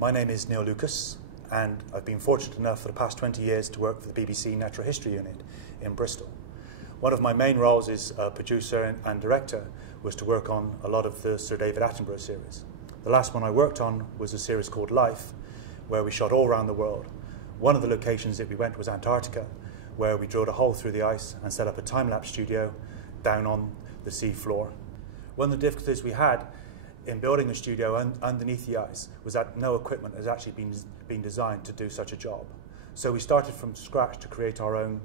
My name is Neil Lucas, and I've been fortunate enough for the past 20 years to work for the BBC Natural History Unit in Bristol. One of my main roles as a producer and director was to work on a lot of the Sir David Attenborough series. The last one I worked on was a series called Life, where we shot all around the world. One of the locations that we went was Antarctica, where we drilled a hole through the ice and set up a time-lapse studio down on the sea floor. One of the difficulties we had in building the studio underneath the ice was that no equipment has actually been designed to do such a job. So we started from scratch to create our own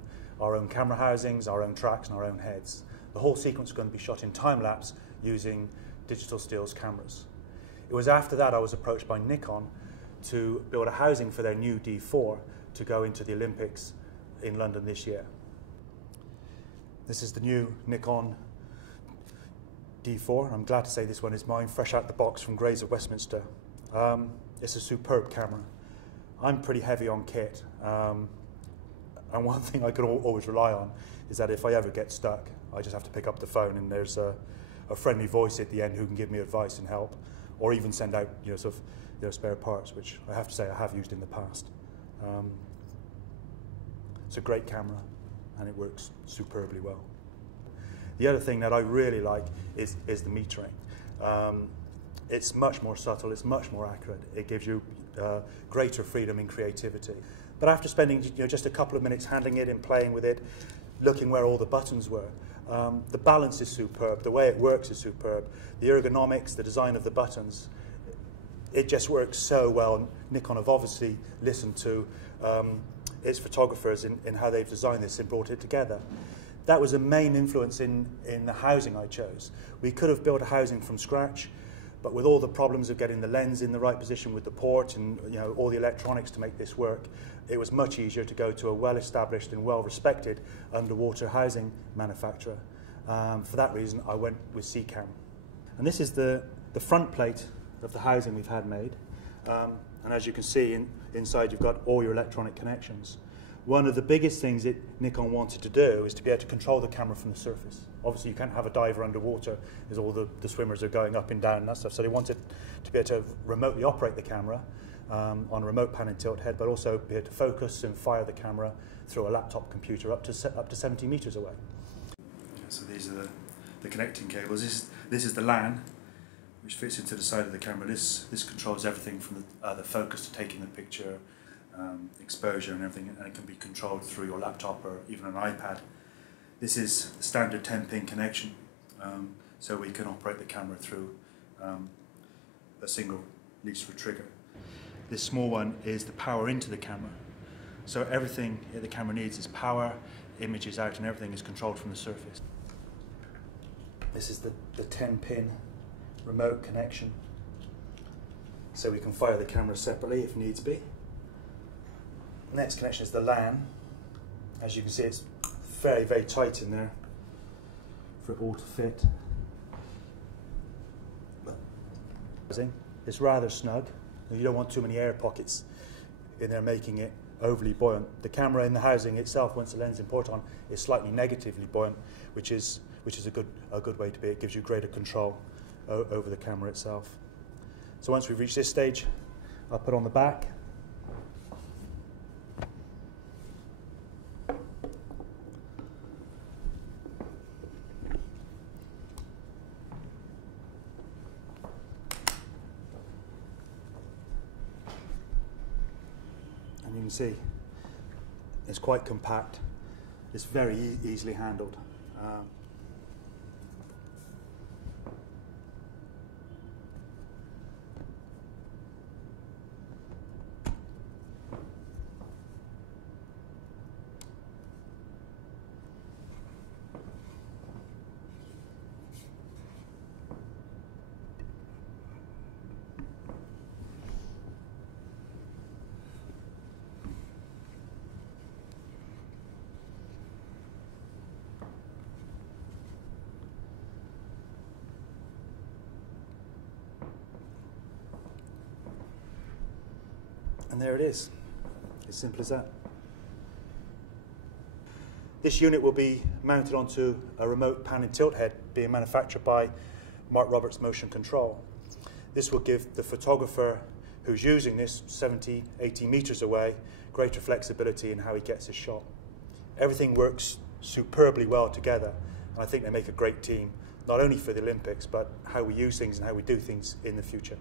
camera housings, our own tracks and our own heads. The whole sequence is going to be shot in time-lapse using digital stills cameras. It was after that I was approached by Nikon to build a housing for their new D4 to go into the Olympics in London this year. This is the new Nikon D4. I'm glad to say this one is mine, fresh out the box from Grays of Westminster. It's a superb camera. I'm pretty heavy on kit, and one thing I can always rely on is that if I ever get stuck, I just have to pick up the phone and there's a friendly voice at the end who can give me advice and help, or even send out spare parts, which I have to say I have used in the past. It's a great camera and it works superbly well. The other thing that I really like is the metering. It's much more subtle, it's much more accurate. It gives you greater freedom in creativity. But after spending just a couple of minutes handling it and playing with it, looking where all the buttons were, the balance is superb, the way it works is superb, the ergonomics, the design of the buttons, it just works so well. Nikon have obviously listened to its photographers in how they've designed this and brought it together. That was a main influence in the housing I chose. We could have built a housing from scratch, but with all the problems of getting the lens in the right position with the port and all the electronics to make this work, it was much easier to go to a well-established and well-respected underwater housing manufacturer. For that reason, I went with Seagate. And this is the front plate of the housing we've had made. And as you can see, inside you've got all your electronic connections. One of the biggest things that Nikon wanted to do is to be able to control the camera from the surface. Obviously you can't have a diver underwater as all the swimmers are going up and down and that stuff, so they wanted to be able to remotely operate the camera on a remote pan and tilt head, but also be able to focus and fire the camera through a laptop computer up to 70 meters away. So these are the connecting cables. This is the LAN, which fits into the side of the camera. This controls everything from the focus to taking the picture, exposure and everything, and it can be controlled through your laptop or even an iPad. This is the standard 10-pin connection, so we can operate the camera through a single least for trigger. This small one is the power into the camera, so everything the camera needs is power, images out, and everything is controlled from the surface. This is the 10-pin remote connection, so we can fire the camera separately if needs be. The next connection is the LAN. As you can see, it's very, very tight in there for it all to fit. It's rather snug. You don't want too many air pockets in there making it overly buoyant. The camera in the housing itself, once the lens is put on, is slightly negatively buoyant, which is a good way to be. It gives you greater control over the camera itself. So once we've reached this stage, I'll put on the back. And you can see it's quite compact. It's very easily handled. And there it is, as simple as that. This unit will be mounted onto a remote pan and tilt head being manufactured by Mark Roberts Motion Control. This will give the photographer who's using this 70, 80 metres away, greater flexibility in how he gets his shot. Everything works superbly well together, and I think they make a great team, not only for the Olympics, but how we use things and how we do things in the future.